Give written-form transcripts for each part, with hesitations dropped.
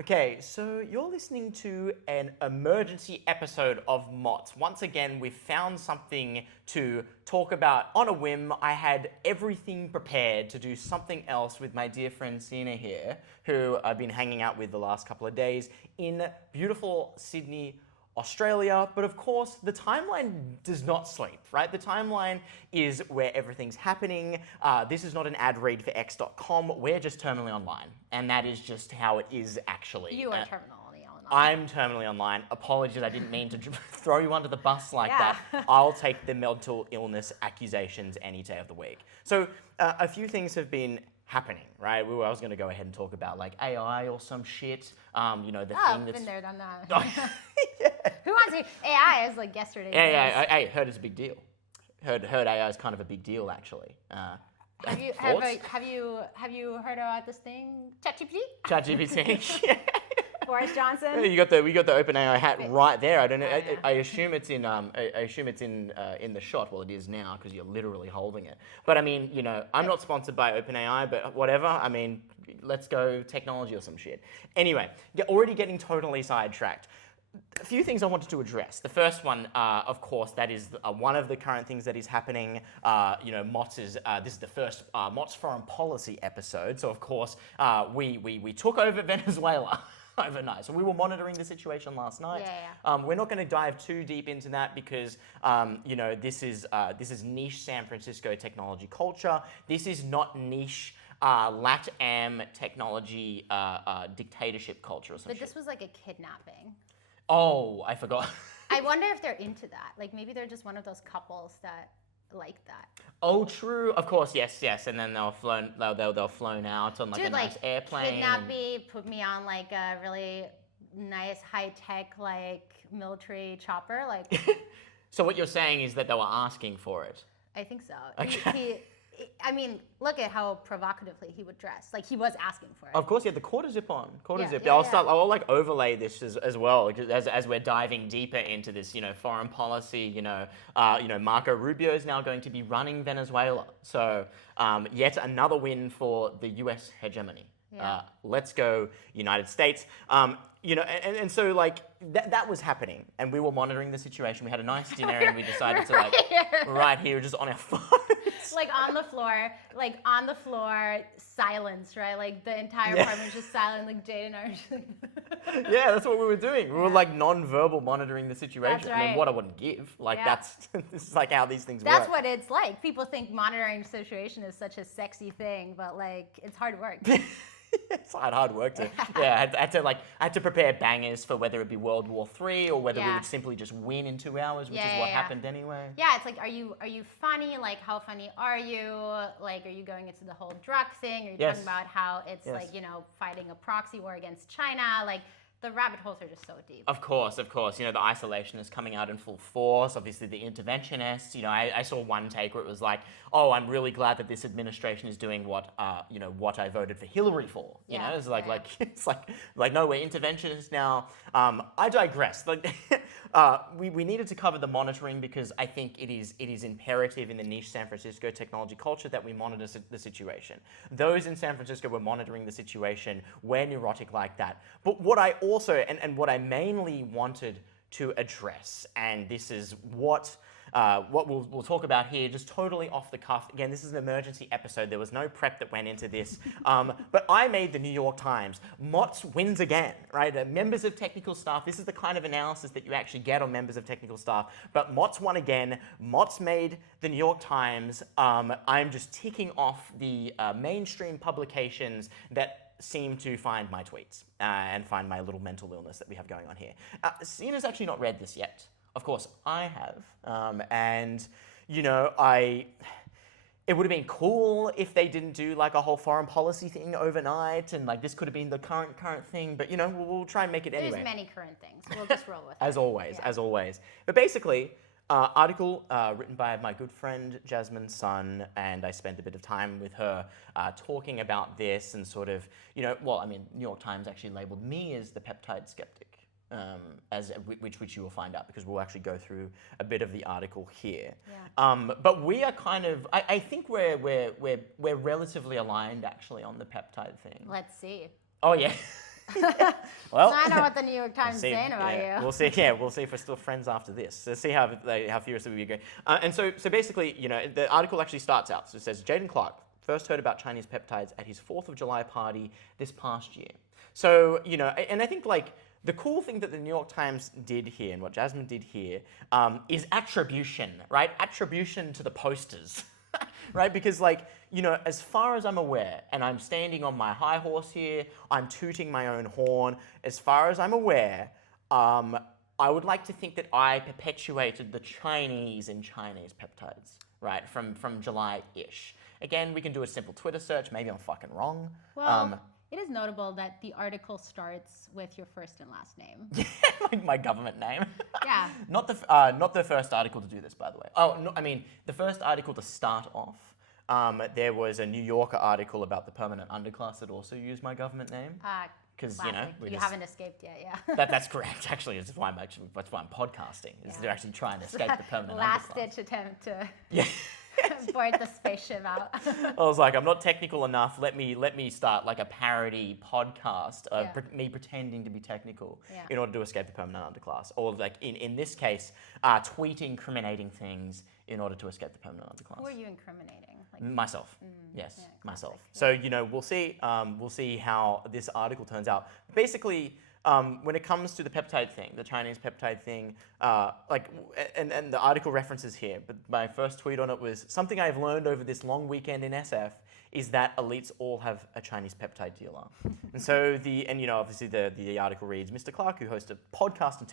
Okay, so you're listening to an emergency episode of MOTS. Once again, we've found something to talk about on a whim. I had everything prepared to do something else with my dear friend Sina here, who I've been hanging out with the last couple of days in beautiful Sydney, Australia. But of course, the timeline does not sleep, right? The timeline is where everything's happening. This is not an ad read for X.com. We're just terminally online. And that is just how it is actually. You are terminally online. I'm terminally online. Apologies, I didn't mean to throw you under the bus like Yeah. that. I'll take the mental illness accusations any day of the week. So a few things have been happening, right? I was going to go ahead and talk about like AI or some shit. You know, the thing that's... been there, done that. Yeah. Who wants to? AI is like yesterday's news. I heard it's a big deal. Heard AI is kind of a big deal, actually. Have you heard about this thing? ChatGPT? ChatGPT. Yeah. Boris Johnson? We got the OpenAI hat right there. I don't know. I assume it's in. I assume it's in the shot. Well, it is now because you're literally holding it. But I mean, you know, I'm not sponsored by OpenAI, but whatever. I mean, let's go technology or some shit. Anyway, you're already getting totally sidetracked. A few things I wanted to address. The first one, of course, that is one of the current things that is happening. You know, MOTS is this is the first MOTS foreign policy episode. So of course, we took over Venezuela overnight. So we were monitoring the situation last night. Yeah. We're not going to dive too deep into that because you know, this is niche San Francisco technology culture. This is not niche LATAM technology dictatorship culture or something. But this was like a kidnapping. Oh, I forgot. I wonder if they're into that. Like maybe they're just one of those couples that like that. Oh, true. Of course, yes. And then they'll flown out on like a nice airplane. Kidnap me, put me on like a really nice high tech like military chopper. Like. So what you're saying is that they were asking for it. I think so. Okay. I mean, look at how provocatively he would dress. Like he was asking for it. Of course, yeah, the quarter zip on. Yeah. I'll like overlay this as well as we're diving deeper into this, you know, foreign policy. You know, Marco Rubio is now going to be running Venezuela. So yet another win for the U.S. hegemony. Yeah. Let's go, United States. You know, and so like that was happening, and we were monitoring the situation. We had a nice dinner, and we decided to like right here, just on our phones. Like on the floor, silence, right? Like the entire apartment just silent. Like Jade and I are just like. Yeah, that's what we were doing. We were like non-verbal monitoring the situation. That's right. I mean, what I wouldn't give. Like this is like how these things work. That's what it's like. People think monitoring the situation is such a sexy thing, but like it's hard work. It's hard work to. Yeah, I had to prepare bangers for whether it be World War III or whether we would simply just win in 2 hours, which is what happened anyway. Yeah, it's like, are you funny? Like, how funny are you? Like, are you going into the whole drug thing? Are you talking about how it's like, you know, fighting a proxy war against China? Like, the rabbit holes are just so deep. Of course. You know, the isolationists coming out in full force. Obviously, the interventionists. You know, I saw one take where it was like, "Oh, I'm really glad that this administration is doing what I voted for Hillary for." You know, it's like it's like no, we're interventionists now. I digress. Like, we needed to cover the monitoring because I think it is imperative in the niche San Francisco technology culture that we monitor the situation. Those in San Francisco were monitoring the situation. We're neurotic like that. But what I also, and what I mainly wanted to address, and this is what we'll talk about here, just totally off the cuff. Again, this is an emergency episode. There was no prep that went into this. But I made the New York Times. MOTS wins again, right? Members of technical staff, this is the kind of analysis that you actually get on members of technical staff. But MOTS won again. MOTS made the New York Times. I'm just ticking off the mainstream publications that seem to find my tweets and find my little mental illness that we have going on here. Sina's actually not read this yet. Of course, I have. And, you know, it would have been cool if they didn't do like a whole foreign policy thing overnight, and like this could have been the current thing, but you know, we'll try and make it anyway. There's many current things. We'll just roll with it. As always. But basically, article written by my good friend Jasmine Sun, and I spent a bit of time with her talking about this and sort of, you know, well, I mean, New York Times actually labeled me as the peptide skeptic. Which you will find out because we'll actually go through a bit of the article here. Yeah. But we are kind of, I think we're relatively aligned actually on the peptide thing. Let's see. Oh yeah. Well, So I know what the New York Times is see, saying about yeah, you. We'll see. Yeah, we'll see if we're still friends after this. So see how furiously we agree. And so basically, the article actually starts out. So it says Jaden Clark first heard about Chinese peptides at his 4th of July party this past year. So and I think like the cool thing that the New York Times did here and what Jasmine did here is attribution, right? Attribution to the posters. Right? Because as far as I'm aware, and I'm standing on my high horse here, I'm tooting my own horn, as far as I'm aware, I would like to think that I perpetuated the Chinese in Chinese peptides, right? From July-ish. Again, we can do a simple Twitter search, maybe I'm fucking wrong. Well, it is notable that the article starts with your first and last name. My government name. Yeah. Not the first article to do this, by the way. Oh, no, I mean, the first article to start off, there was a New Yorker article about the permanent underclass that also used my government name. Because, you haven't escaped yet, yeah. That's correct, actually. That's why I'm podcasting, is they're actually trying to escape the permanent underclass. Last-ditch attempt to... board the spaceship out. I was like, I'm not technical enough. Let me start like a parody podcast of me pretending to be technical in order to escape the permanent underclass. Or like in this case, tweet incriminating things in order to escape the permanent underclass. Who are you incriminating? Myself. Yes, myself. So we'll see. We'll see how this article turns out. Basically. When it comes to the peptide thing, the Chinese peptide thing, and the article references here, but my first tweet on it was, something I've learned over this long weekend in SF is that elites all have a Chinese peptide dealer. And so obviously the article reads, Mr. Clark, who hosts a podcast on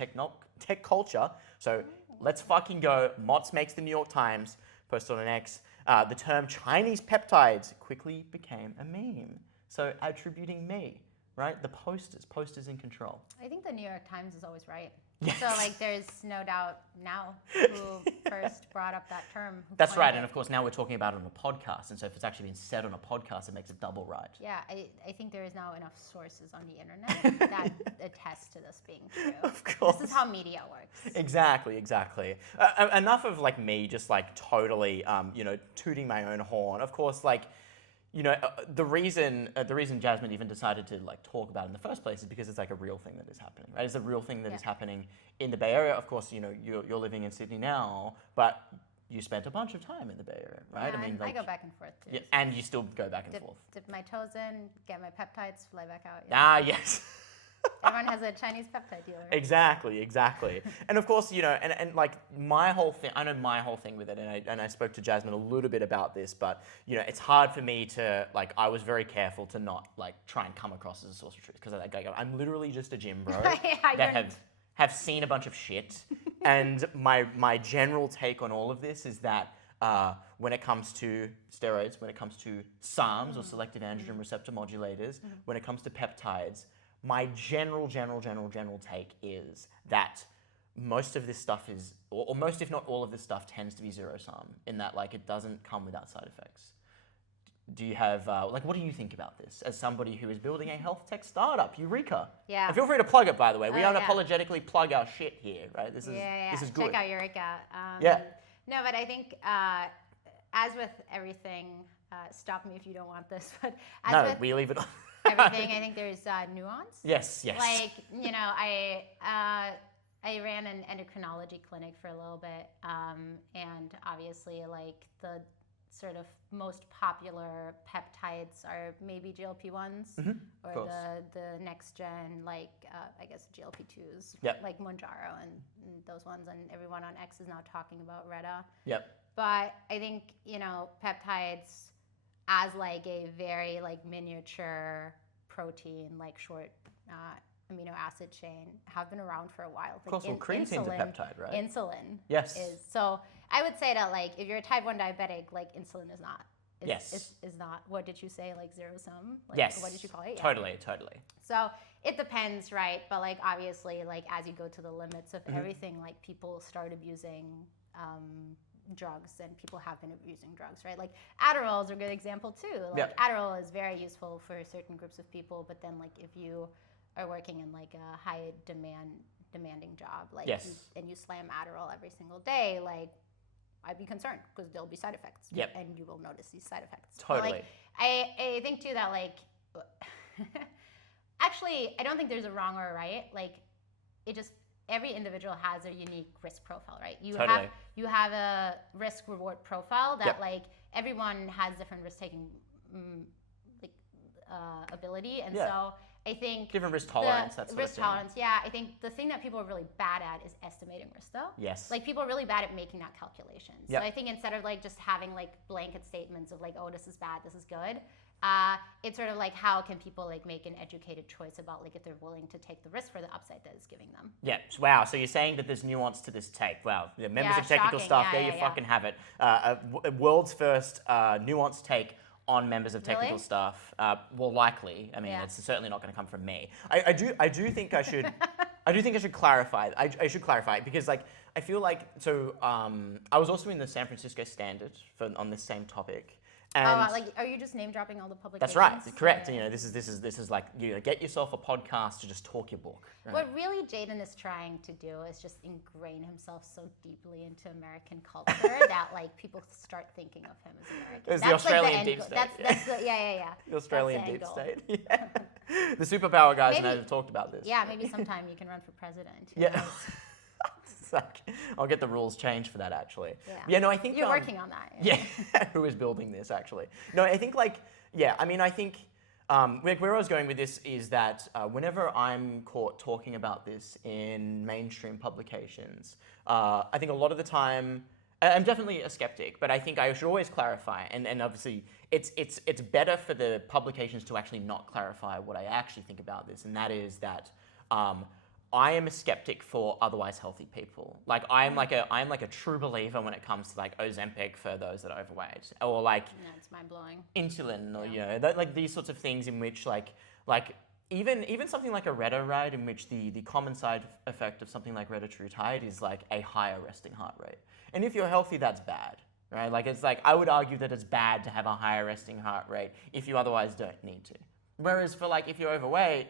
tech culture, so let's fucking go, MOTS makes the New York Times, posted on X, the term Chinese peptides quickly became a meme. So attributing me. Right? The posters in control. I think the New York Times is always right. Yes. So there's no doubt now who first brought up that term. That's right, and of course now we're talking about it on a podcast, and so if it's actually been said on a podcast, it makes it double right. Yeah, I think there is now enough sources on the internet that attest to this being true. Of course. This is how media works. Exactly. Enough of me just totally, tooting my own horn. Of course, the reason Jasmine even decided to talk about it in the first place is because it's a real thing that is happening, right? It's a real thing that is happening in the Bay Area. Of course, you're living in Sydney now, but you spent a bunch of time in the Bay Area, right? Yeah, I go back and forth too. Yeah, and you still go back and forth. Dip my toes in, get my peptides, fly back out. Ah, yes. Everyone has a Chinese peptide dealer. Exactly. And of course, my whole thing, I know my whole thing with it, and I spoke to Jasmine a little bit about this, but, it's hard for me to, I was very careful to not, try and come across as a source of truth, because I'm literally just a gym bro that have seen a bunch of shit, and my general take on all of this is that when it comes to steroids, when it comes to SARMs, or selective androgen receptor modulators, when it comes to peptides, my general take is that most of this stuff is, or most if not all of this stuff tends to be zero-sum, in that it doesn't come without side effects. Do you have, what do you think about this as somebody who is building a health tech startup, Eureka? Yeah. And feel free to plug it, by the way. We unapologetically plug our shit here, right? This is good. Check out Eureka. No, but I think, as with everything, stop me if you don't want this, but we leave it on. Everything, I think there's nuance. Yes. I ran an endocrinology clinic for a little bit, and obviously, the sort of most popular peptides are maybe GLP-1s, or the next gen, I guess GLP-2s, like Mounjaro and those ones, and everyone on X is now talking about Retta. Yep. But I think, peptides as a very miniature protein, short amino acid chain, have been around for a while. Of course, creatine's a peptide, right? Insulin is. So I would say that if you're a type 1 diabetic, insulin is not. Is not, what did you say, zero sum? Yes. What did you call it? Totally. So it depends, right? But obviously, as you go to the limits of everything, people start abusing drugs, and people have been abusing drugs, right? Adderall is a good example too. Adderall is very useful for certain groups of people, but then if you are working in a high demanding job, and you slam Adderall every single day, I'd be concerned, because there'll be side effects. Yep. And you will notice these side effects. Totally. But, I think too that I actually, I don't think there's a wrong or a right. Like, it just, every individual has a unique risk profile, right? Totally. You have a risk reward profile that Yep. like everyone has different risk taking like ability, and Yeah. so I think Different risk tolerance, that sort risk of thing. tolerance. Yeah, I think the thing that people are really bad at is estimating risk, though. Yes. Like people are really bad at making that calculation. Yep. So I think instead of like just having like blanket statements of like, oh, this is bad, this is good, it's sort of like how can people like make an educated choice about like if they're willing to take the risk for the upside that it's giving them. Yeah. Wow. So you're saying that there's nuance to this take. Wow. The members Yeah, of technical shocking. staff, Yeah, there yeah, you yeah. fucking have it. A world's first nuanced take on members of technical Really? staff. Well, likely. I mean, Yeah. it's certainly not going to come from me. I do think I should. I do think I should clarify. I should clarify it because, like, I feel like so. I was also in the San Francisco Standard on this same topic. And Like, are you just name dropping all the publications? that's right, correct. Yeah. You know, this is like, you know, get yourself a podcast to just talk your book. Right? What really Jaden is trying to do is just ingrain himself so deeply into American culture that like people start thinking of him as American. There's the That's like Australian end deep goal. state. That's the, yeah. The Australian That's the deep end state. Yeah. The superpower guys Maybe- have talked about this. Yeah, maybe sometime you can run for president. Who Yeah. knows? It's like, I'll get the rules changed for that, actually. Yeah. No, I think You're working on that. Yeah, who is building this, actually? No, I think I think where I was going with this is that whenever I'm caught talking about this in mainstream publications, I think a lot of the time, I'm definitely a skeptic, but I think I should always clarify, and obviously it's better for the publications to actually not clarify what I actually think about this, and that is that I am a skeptic for otherwise healthy people. Like I'm like a true believer when it comes to like Ozempic for those that are overweight, or like No, it's mind blowing. insulin, or you know, like these sorts of things in which like even something like a Retta, right, in which the common side effect of something like retatrutide is like a higher resting heart rate. And if you're healthy, that's bad, right? Like it's like I would argue that it's bad to have a higher resting heart rate if you otherwise don't need to. Whereas for like if you're overweight,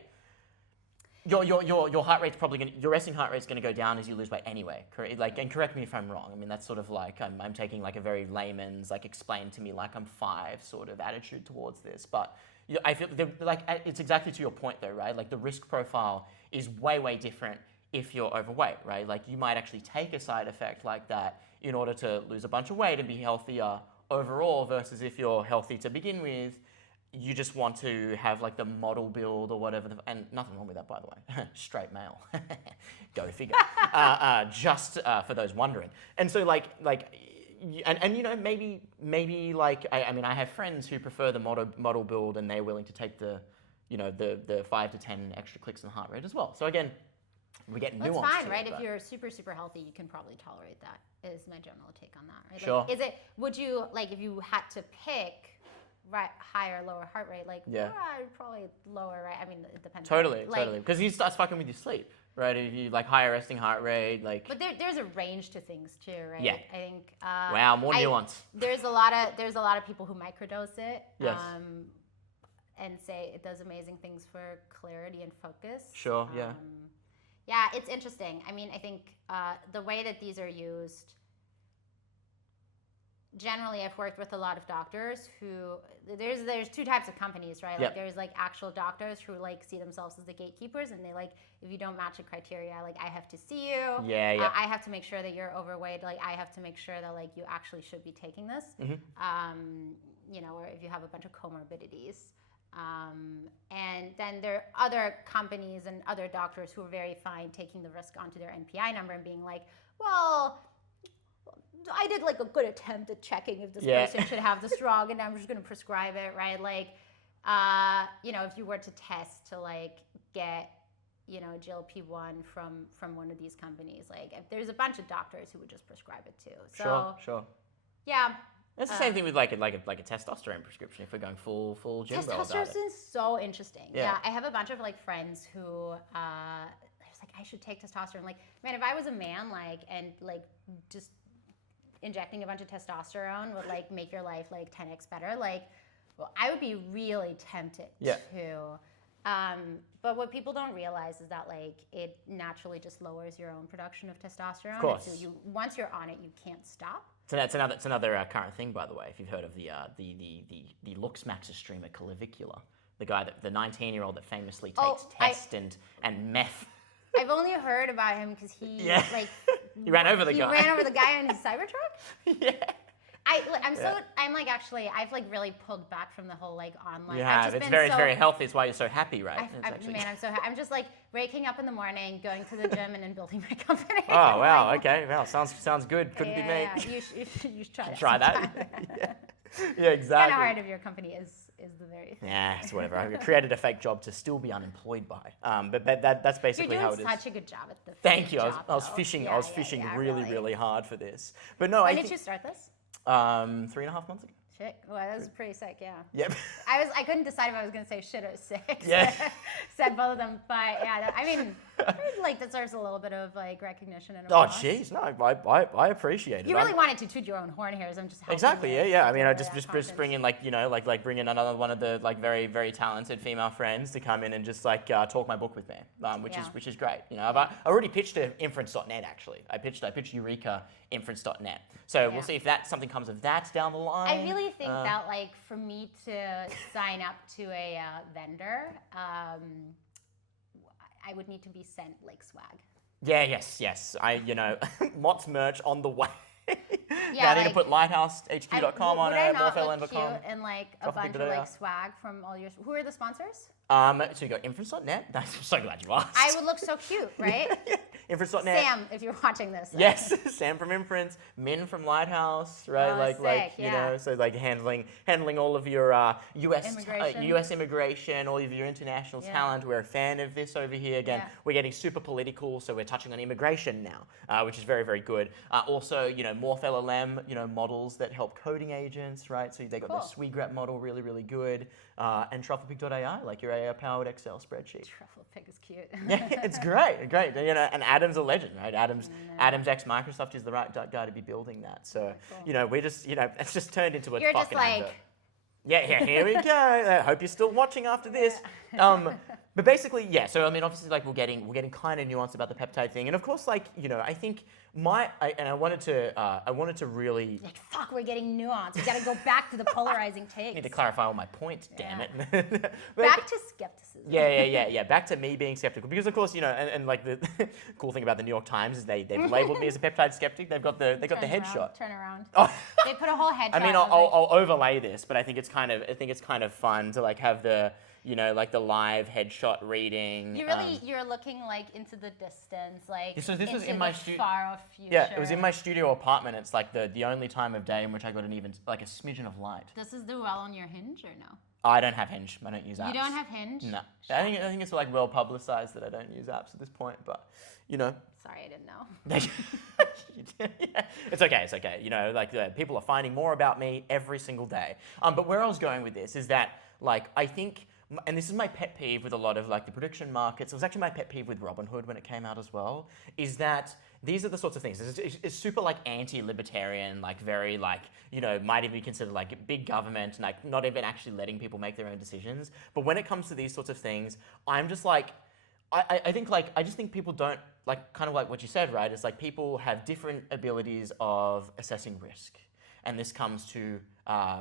your heart rate's probably your resting heart rate's going to go down as you lose weight anyway. Like, and correct me if I'm wrong. I mean, that's sort of like I'm taking like a very layman's like explain to me like I'm 5 sort of attitude towards this. But I feel like it's exactly to your point though, right? Like the risk profile is way different if you're overweight, right? Like you might actually take a side effect like that in order to lose a bunch of weight and be healthier overall, versus if you're healthy to begin with. You just want to have like the model build or whatever, and nothing wrong with that, by the way. Straight male, go figure. Just for those wondering. And so and you know maybe like I mean I have friends who prefer the model build and they're willing to take the 5 to 10 extra clicks in the heart rate as well. So again, we get nuance. That's fine, to right? it, If you're super healthy, you can probably tolerate that. Is my general take on that, right? Sure. Like, would you like if you had to pick? Right, higher, lower heart rate, like probably lower, right? I mean, it depends. Totally, like, because he starts fucking with your sleep, right? If you like higher resting heart rate, like. But there's a range to things too, right? Yeah. I think. Wow, more nuance. There's a lot of people who microdose it. Yes. And say it does amazing things for clarity and focus. Sure. Yeah. Yeah, it's interesting. I mean, I think the way that these are used. Generally, I've worked with a lot of doctors who there's 2 types of companies, right? Like there's like actual doctors who like see themselves as the gatekeepers, and they like if you don't match the criteria, like I have to see you. Yeah. I have to make sure that you're overweight. Like I have to make sure that like you actually should be taking this. You know, or if you have a bunch of comorbidities. And then there are other companies and other doctors who are very fine taking the risk onto their NPI number and being like, well. I did like a good attempt at checking if this person should have this drug, and I'm just going to prescribe it, right? Like, you know, if you were to test to like get, you know, GLP-1 from one of these companies, like if there's a bunch of doctors who would just prescribe it too. So, Sure. Yeah. It's the same thing with like a testosterone prescription if we're going full gym bro about it. Testosterone is so interesting. Yeah. I have a bunch of like friends who there's like I should take testosterone. Like, man, if I was a man, like and like just injecting a bunch of testosterone would like make your life like 10x better. Like, well, I would be really tempted to. But what people don't realize is that like it naturally just lowers your own production of testosterone. Of course. So once you're on it, you can't stop. So that's another current thing, by the way. If you've heard of the Luxmax's streamer Clavicula, the guy the 19-year-old that famously Oh, takes tests and meth. I've only heard about him because he He ran over the guy. He ran over the guy in his Cybertruck. Yeah. I'm like actually I've like really pulled back from the whole like online. Yeah, it's very healthy. It's why you're so happy, right? I'm so I'm just like waking up in the morning, going to the gym, and then building my company. Oh wow, okay, well sounds good. Couldn't be me. Yeah. You should try it. Try that. Yeah, exactly. Kind of hard if your company is the very. Yeah, it's whatever. I created a fake job to still be unemployed by. But that's basically how it is. You're doing such a good job at the. Thank you. Job, I was fishing. Yeah, I was fishing really hard for this. But no, when did you start this? 3.5 months ago. Shit. Well, that was pretty sick. Yeah. Yep. I couldn't decide if I was gonna say shit or sick. Yeah. Said both of them, but yeah. I mean, like deserves a little bit of like recognition and. Oh, applause. jeez, no, I appreciate it. You really wanted to toot your own horn here, as I'm just. Exactly. Yeah. I mean, I just bring in like bring in another one of the like very talented female friends to come in and just like talk my book with me, which is great. You know, I already pitched to Inference.net actually. I pitched Eureka Inference.net. So we'll see if something comes of that down the line. I really think that like for me to sign up to a vendor, I would need to be sent like swag. Yeah. Yes. MOTS merch on the way. Yeah, I need to put lighthouseHQ.com on it, morefelln.com. And like a bunch of like swag from all your. Who are the sponsors? So you got Inference.net. I'm so glad you asked. I would look so cute, right? Inference.net. Sam, if you're watching this. Yes, Sam from Inference, Min from Lighthouse, right? Sick, so like handling all of your US immigration, all of your international talent. We're a fan of this over here. Again, we're getting super political, so we're touching on immigration now, which is very good. Also, MorphLLM, models that help coding agents, right? So they got the SweGrep model, really good. And Trufflepic.ai, like your AI-powered Excel spreadsheet. Trufflepic is cute. Yeah, it's great. And Adam's a legend, right? Adam's ex-Microsoft is the right guy to be building that. So, we just, it's just turned into a You're fucking just like... advert. Yeah, here we go. I hope you're still watching after this. But basically, yeah. So I mean, obviously, like we're getting kind of nuanced about the peptide thing, and of course, like I think I wanted to really. Like fuck, we're getting nuanced. We got to go back to the polarizing takes. I need to clarify all my points. Damn it. Back to skepticism. Yeah. Back to me being skeptical, because of course and like the cool thing about the New York Times is they've labeled me as a peptide skeptic. They got the headshot. Turn around. Oh. They put a whole headshot. I mean, I'll overlay this, but I think it's kind of fun to like have the. Like the live headshot reading. You're looking like into the distance, like this was in my studio. Far off future. Yeah, it was in my studio apartment. It's like the only time of day in which I got an even like a smidgen of light. Does this do well on your Hinge or no? I don't have Hinge. I don't use apps. You don't have Hinge? No. I think it's like well publicized that I don't use apps at this point, but Sorry, I didn't know. Yeah, it's okay. People are finding more about me every single day. But where I was going with this is that like I think. And this is my pet peeve with a lot of like the prediction markets. It was actually my pet peeve with Robinhood when it came out as well. Is that these are the sorts of things. It's super like anti-libertarian, like very like might even be considered like big government, like not even actually letting people make their own decisions. But when it comes to these sorts of things, I'm just like. I just think people don't like kind of like what you said, right? It's like people have different abilities of assessing risk. And this comes to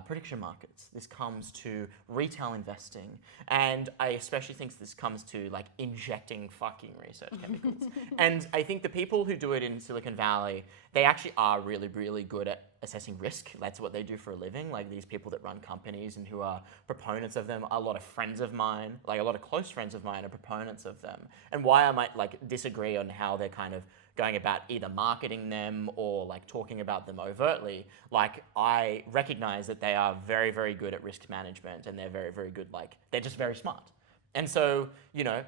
prediction markets. This comes to retail investing. And I especially think this comes to like injecting fucking research chemicals. And I think the people who do it in Silicon Valley, they actually are really good at assessing risk. That's what they do for a living. Like these people that run companies and who are proponents of them, a lot of friends of mine, like a lot of close friends of mine are proponents of them. And why I might like disagree on how they're kind of going about either marketing them or like talking about them overtly, like I recognize that they are very good at risk management and they're very good, like they're just very smart. And so,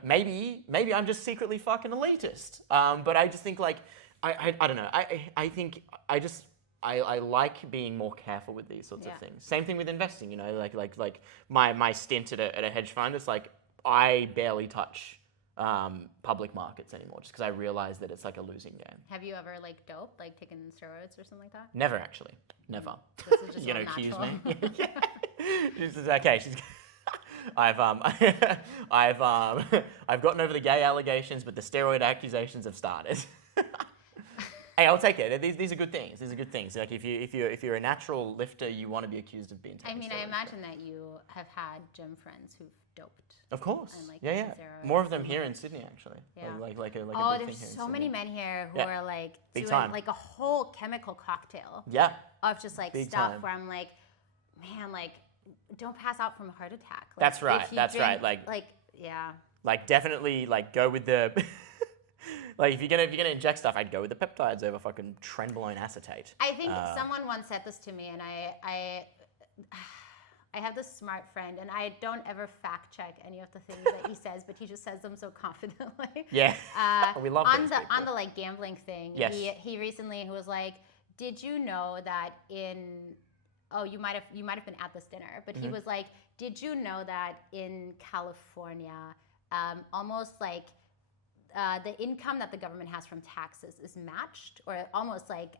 maybe I'm just secretly fucking elitist. But I just think like, I don't know. I think I like being more careful with these sorts of things. Same thing with investing, like my stint at a hedge fund, it's like I barely touch public markets anymore, just because I realize that it's like a losing game. Have you ever like doped, like taken steroids or something like that? Never actually, never. This is just You're gonna accuse natural. me? She's okay. I've gotten over the gay allegations, but the steroid accusations have started. Hey, I'll take it. These are good things. These are good things. Like if you're a natural lifter, you want to be accused of being. I mean, I imagine that you have had gym friends who've doped. Of course. And, like, Yeah. More of them here in Sydney, actually. Yeah. Like a big Oh, thing there's here in so many Sydney. men here who Yeah. are like Big doing time. like a whole chemical cocktail Yeah. of just like Big stuff time. where I'm like, man, like, don't pass out from a heart attack. Like, That's right. if you That's right. drink, yeah. Like definitely like go with the like if you're gonna inject stuff, I'd go with the peptides over fucking trenbolone acetate. I think someone once said this to me, and I have this smart friend, and I don't ever fact check any of the things that he says, but he just says them so confidently. Yeah. We love on those the people. on the like gambling thing. Yes. He recently was like, did you know that you might have been at this dinner, but he was like, did you know that in California, almost like the income that the government has from taxes is matched, or almost like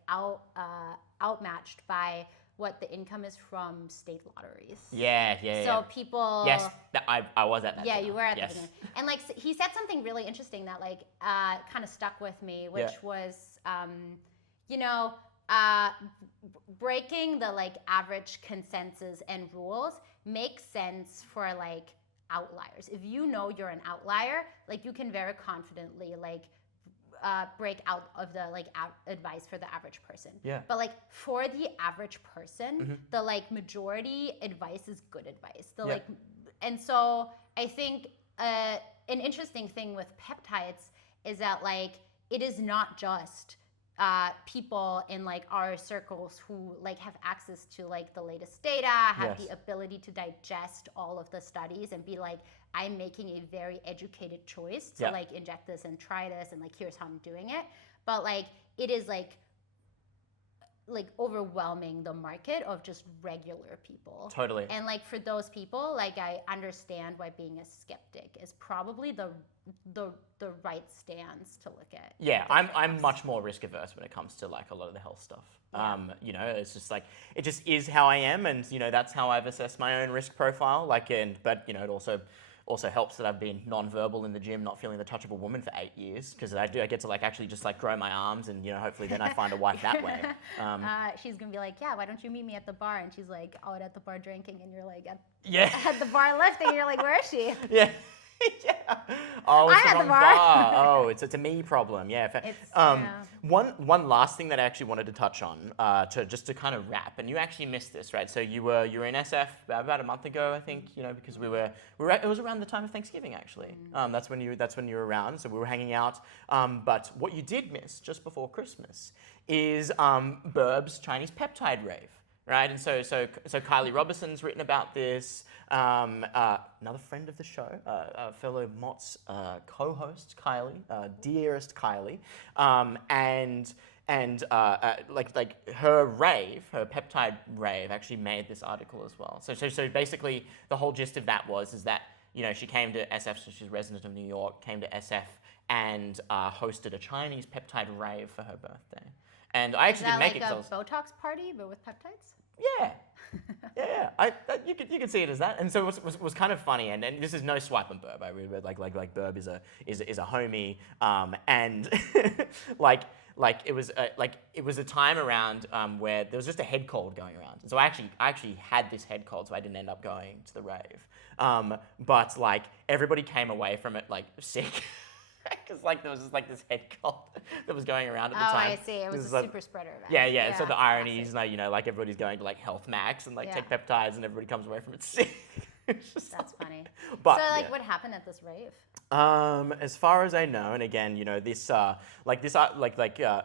outmatched by what the income is from state lotteries. Yeah. So people. Yes, I was at that. Yeah, dinner. you were at Yes. the dinner. And like he said something really interesting that like kind of stuck with me, which was breaking the like average consensus and rules makes sense for like outliers. If you know you're an outlier, like you can very confidently like break out of the like advice for the average person. Yeah. But like for the average person, the like majority advice is good advice. And so I think an interesting thing with peptides is that like it is not just people in like our circles who like have access to like the latest data, have the ability to digest all of the studies and be like, I'm making a very educated choice to like inject this and try this and like here's how I'm doing it. But like it is like overwhelming the market of just regular people. Totally. And like for those people, like I understand why being a skeptic is probably the right stance to look at. Yeah, I'm much more risk averse when it comes to like a lot of the health stuff. Yeah. It's just like it just is how I am, and that's how I've assessed my own risk profile. But it also helps that I've been non-verbal in the gym, not feeling the touch of a woman for 8 years, because I get to like actually just like grow my arms, and hopefully then I find a wife that way. She's gonna be like, yeah, why don't you meet me at the bar? And she's like out at the bar drinking, and you're like at the bar lifting, and you're like, where is she? Yeah. Yeah. Oh, it's I'm the at the wrong bar. bar. Oh, it's a me problem. Yeah. One last thing that I actually wanted to touch on, to kind of wrap, and you actually missed this, right? So you were in SF about a month ago, I think, because it was around the time of Thanksgiving actually. That's when you were around, so we were hanging out. But what you did miss just before Christmas is Burb's Chinese peptide rave. Right, and so Kylie Robinson's written about this. Another friend of the show, fellow MOTS co-host Kylie, dearest Kylie, and her rave, her peptide rave, actually made this article as well. So basically, the whole gist of that is that she came to SF, so she's a resident of New York, came to SF and hosted a Chinese peptide rave for her birthday. And I actually didn't make it. Is that like a Botox party, but with peptides? Yeah. You could see it as that, and so it was kind of funny. And this is no swipe on Burb. I really like Burb is a homie, and it was a time around where there was just a head cold going around. And so I actually had this head cold, so I didn't end up going to the rave. But like everybody came away from it like sick. Because there was just this head cold that was going around at the time. Oh, I see. It was a super spreader event. Yeah. So the irony is, everybody's going to like Health Max and take peptides, and everybody comes away from it sick. That's funny. But what happened at this rave? As far as I know, and again,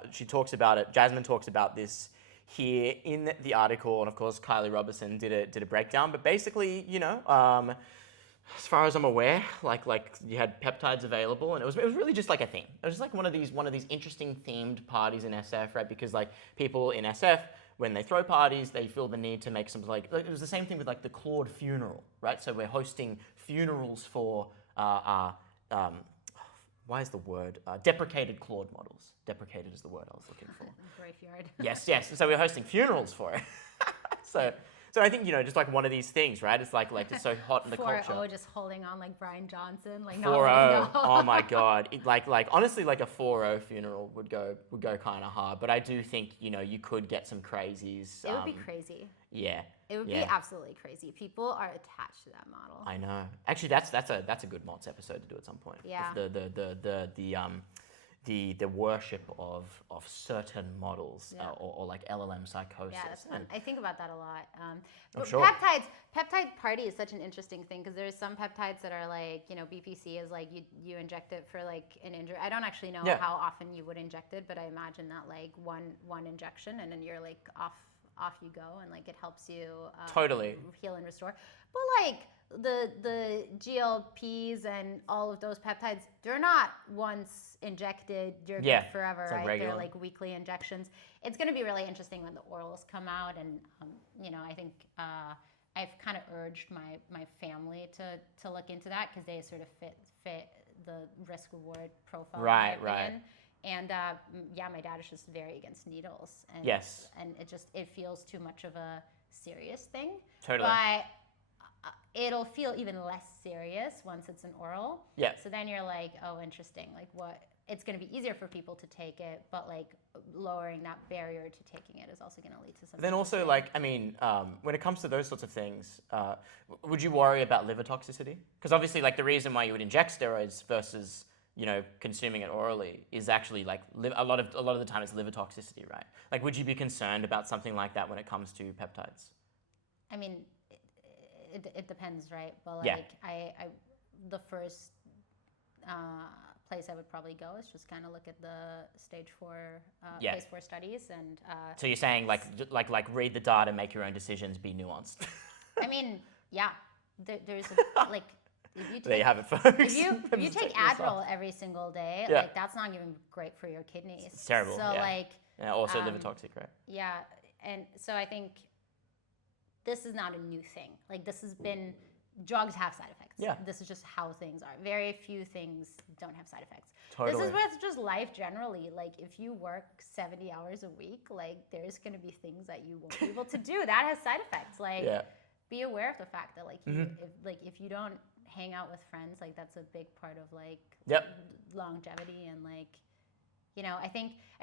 she talks about it. Jasmine talks about this here in the article, and of course, Kylie Robertson did a breakdown. But basically, as far as I'm aware, like you had peptides available, and it was really just like a thing. It was just like one of these interesting themed parties in SF, right? Because like people in SF, when they throw parties, they feel the need to make some like it was the same thing with like the Claude funeral, right? So we're hosting funerals for why is the word deprecated Claude models? Deprecated is the word I was looking for. Graveyard. Yes. So we're hosting funerals for it. So I think, just like one of these things, right? It's like it's so hot in the 4-0 culture. just holding on like Brian Johnson, like 4-0. not letting go. Oh my God. Like honestly, like a 4-0 funeral would go kind of hard. But I do think, you could get some crazies. It would be crazy. Yeah. It would be absolutely crazy. People are attached to that model. I know. Actually, that's a good MOTS episode to do at some point. Yeah. The worship of certain models or like LLM psychosis. Yeah, that's fun. I think about that a lot. But sure. peptide party is such an interesting thing because there's some peptides that are like, BPC is like you inject it for like an injury. I don't actually know how often you would inject it, but I imagine that like one injection and then you're like off you go and like it helps you totally heal and restore. But like the GLPs and all of those peptides, they're not once injected, you're good forever, like right? regular. They're like weekly injections. It's going to be really interesting when the orals come out, and I think I've kind of urged my family to look into that because they sort of fit the risk reward profile. Right. And my dad is just very against needles, and and it feels too much of a serious thing. Totally. But it'll feel even less serious once it's an oral. Yeah. So then you're like, oh, interesting. Like it's going to be easier for people to take it, but like lowering that barrier to taking it is also going to lead to something. Then also, when it comes to those sorts of things, would you worry about liver toxicity? Because obviously, like the reason why you would inject steroids versus consuming it orally is actually like a lot of the time it's liver toxicity, right? Like, would you be concerned about something like that when it comes to peptides? I mean, it depends, right? But like, I the first place I would probably go is just kind of look at the phase 4 studies and. So you're saying like read the data, make your own decisions, be nuanced. I mean, yeah, there's like. If you take, there you have it, folks. If you take Adderall every single day, like that's not even great for your kidneys. It's terrible. So also liver toxic, right? Yeah, and so I think this is not a new thing. Like this has been, drugs have side effects. Yeah. This is just how things are. Very few things don't have side effects. Totally. This is with just life generally. Like if you work 70 hours a week, like there's going to be things that you won't be able to do. That has side effects. Like be aware of the fact that if you don't hang out with friends, like that's a big part of like longevity and like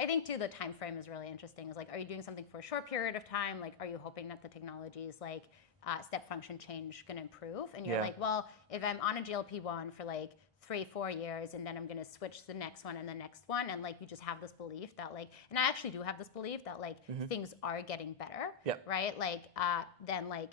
I think too the time frame is really interesting. Is like, are you doing something for a short period of time? Like, are you hoping that the technology's like step function change gonna improve? And you're like, well, if I'm on a GLP-1 for like 3-4 years and then I'm gonna switch to the next one and the next one, and like you just have this belief that like, and I actually do have this belief that like things are getting better, right? Like then like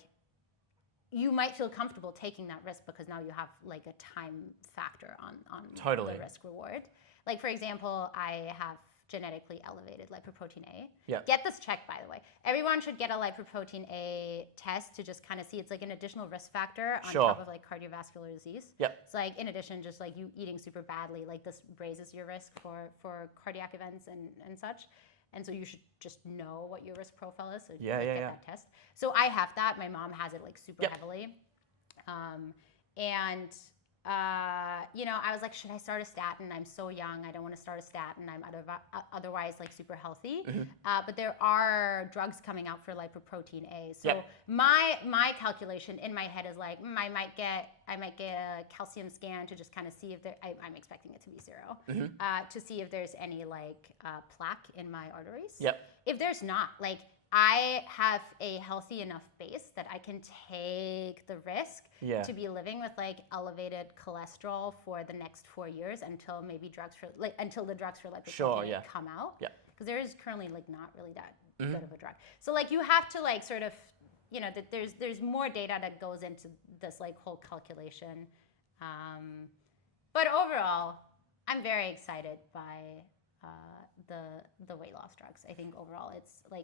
you might feel comfortable taking that risk because now you have like a time factor on the risk reward. Like for example, I have genetically elevated lipoprotein A. Get this checked, by the way. Everyone should get a lipoprotein A test to just kind of see. It's like an additional risk factor on top of like cardiovascular disease. It's like in addition, just like you eating super badly, like this raises your risk for cardiac events and such. And so you should just know what your risk profile is. So get that test. So I have that. My mom has it like super heavily. I was like, should I start a statin? I'm so young. I don't want to start a statin. I'm otherwise like super healthy. But there are drugs coming out for lipoprotein A. So my calculation in my head is like, I might get a calcium scan to just kind of see if I'm expecting it to be 0, to see if there's any like plaque in my arteries. If there's not, like I have a healthy enough base that I can take the risk to be living with like elevated cholesterol for the next 4 years until maybe until the drugs for lipoprotein come out. Because there is currently like not really that good of a drug. So like you have to like sort of, that there's more data that goes into this like whole calculation. But overall, I'm very excited by the weight loss drugs. I think overall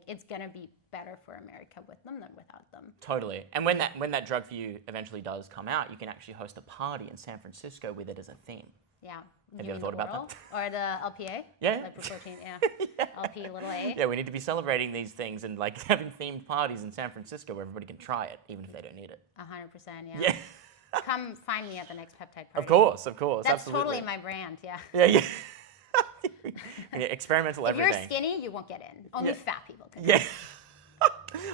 it's gonna be better for America with them than without them. Totally. And when that drug for you eventually does come out, you can actually host a party in San Francisco with it as a theme. Yeah. Have you ever thought about that? Or the LPA? Yeah. Lipoprotein, LP little a. Yeah, we need to be celebrating these things and like having themed parties in San Francisco where everybody can try it, even if they don't need it. 100%, yeah. Come find me at the next peptide party. Of course. That's absolutely. Totally my brand, yeah. Yeah. Experimental if everything. If you're skinny, you won't get in. Only fat people can. Yeah.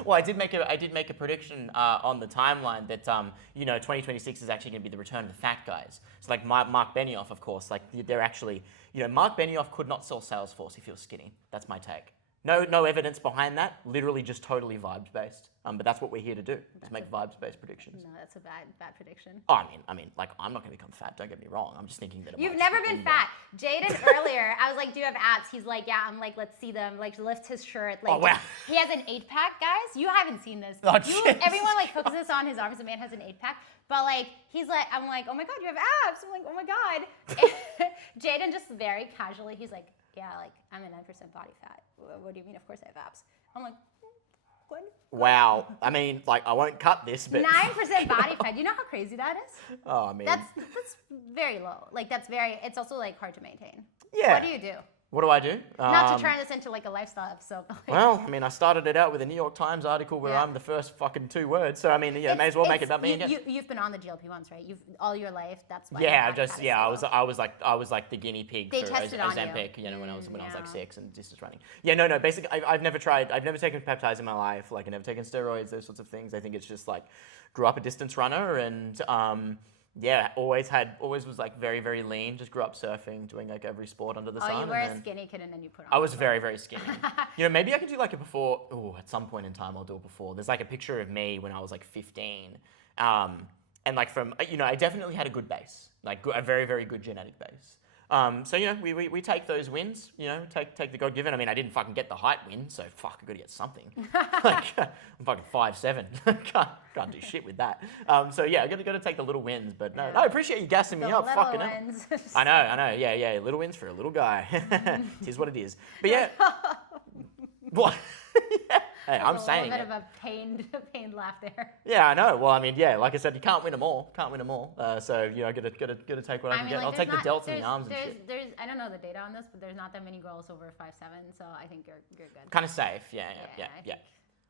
Well, I did make a prediction on the timeline that 2026 is actually going to be the return of the fat guys. So like Mark Benioff, of course, like they're actually, Mark Benioff could not sell Salesforce if he was skinny. That's my take. No evidence behind that. Literally just totally vibes based. But that's what we're here to do. Is make vibes based predictions. No, that's a bad prediction. Oh, I mean, like I'm not going to become fat. Don't get me wrong. I'm just thinking that. You've never been fat. Jaden earlier, I was like, "Do you have abs?" He's like, "Yeah." I'm like, "Let's see them." Like, lifts his shirt. Like, oh wow. He has an 8-pack, guys. You haven't seen this. Oh, everyone like focuses on his arms. The man has an 8-pack, but like he's like, I'm like, "Oh my god, you have abs." I'm like, "Oh my god." Jaden just very casually, he's like, "Yeah, like I'm at 9% body fat." What do you mean? Of course I have abs. I'm like, what? Wow. I mean, like I won't cut this, but 9% body fat. You know how crazy that is? Oh, I mean, that's very low. Like it's also like hard to maintain. Yeah. What do you do? What do I do? Not to turn this into like a lifestyle episode. Well, I mean, I started it out with a New York Times article where I'm the first fucking 2 words. So I mean, may as well make it about me again. You've been on the GLP-1s, right? You've all your life. That's why. Yeah, I was like the guinea pig they for tested on Ozempic, you. when I was like 6 and distance running. Yeah, no. Basically, I've never taken peptides in my life. Like, I've never taken steroids, those sorts of things. I think it's just like, grew up a distance runner and. Always was like very, very lean. Just grew up surfing, doing like every sport under the sun. Oh, you were a skinny kid and then you put on. I was very, very skinny. Maybe I could do like a before. Oh, at some point in time, I'll do it before. There's like a picture of me when I was like 15, and like from I definitely had a good base, like a very, very good genetic base. So we take those wins. Take the God given. I mean, I didn't fucking get the height win, so fuck, I gotta get something. Like I'm fucking 5'7". can't do shit with that. So yeah, I gotta take the little wins. But no, I appreciate you gassing me up. Fucking wins. I know. Yeah, little wins for a little guy. It is what it is. But yeah, what? Yeah. Hey, I'm saying a little bit of a pained laugh there. Yeah, I know. Well, I mean, yeah, like I said, you can't win them all. So gotta take what I can get. I'll take the delts and the arms and shit. I don't know the data on this, but there's not that many girls over 5'7", so I think you're good. Kind of safe. Yeah.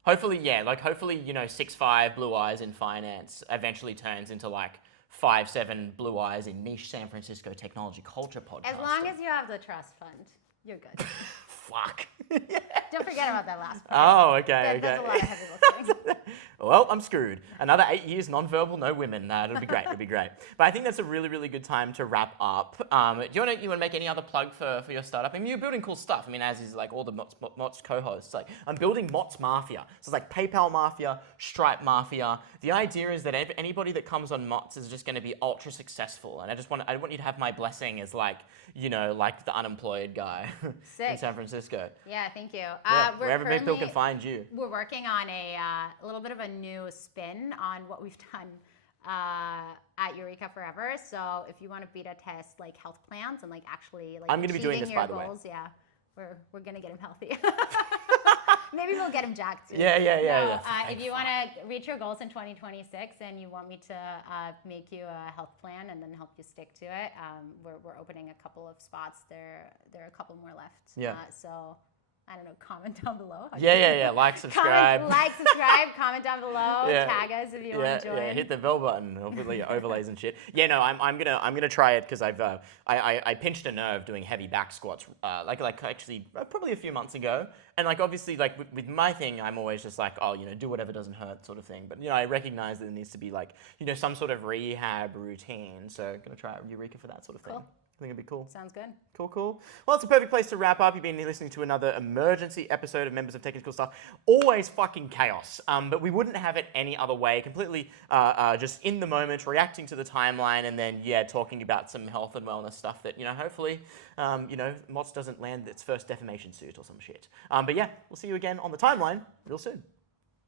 Hopefully, 6'5" blue eyes in finance eventually turns into like 5'7" blue eyes in niche San Francisco technology culture podcast. As long as you have the trust fund, you're good. Fuck. Don't forget about that last part. Oh, okay. That's a lot of heavy lifting. Well, I'm screwed. Another 8 years non-verbal, no women. It'll be great. But I think that's a really, really good time to wrap up. Do you want to make any other plug for your startup? I mean, you're building cool stuff. I mean, as is like all the MOTS co-hosts. Like, I'm building MOTS Mafia. So it's like PayPal Mafia, Stripe Mafia. The idea is that anybody that comes on MOTS is just going to be ultra successful. And I want you to have my blessing as like the unemployed guy in San Francisco. Yeah, thank you. Wherever people can find you. We're working on a little bit of a new spin on what we've done at Eureka Forever. So if you want to beta test like health plans and like actually like I'm going to be doing this, by the way. Yeah, we're going to get him healthy. Maybe we'll get him jacked too. Yeah. If you want to reach your goals in 2026 and you want me to make you a health plan and then help you stick to it, we're opening a couple of spots. There are a couple more left. Yeah. So I don't know, comment down below. Yeah. Like, subscribe. Comment down below. Yeah. Tag us if you want to join. Yeah, hit the bell button. Hopefully overlays and shit. Yeah, no, I'm gonna try it because I pinched a nerve doing heavy back squats actually probably a few months ago. And like obviously like with my thing, I'm always just like, do whatever doesn't hurt sort of thing. But I recognize that there needs to be like some sort of rehab routine. So I'm gonna try out Eureka for that sort of thing. Cool. I think it'd be cool. Sounds good. Cool. Well, it's a perfect place to wrap up. You've been listening to another emergency episode of Members of Technical Stuff. Always fucking chaos, but we wouldn't have it any other way. Completely just in the moment, reacting to the timeline, and then, talking about some health and wellness stuff that, hopefully, MOTS doesn't land its first defamation suit or some shit. But yeah, we'll see you again on the timeline real soon.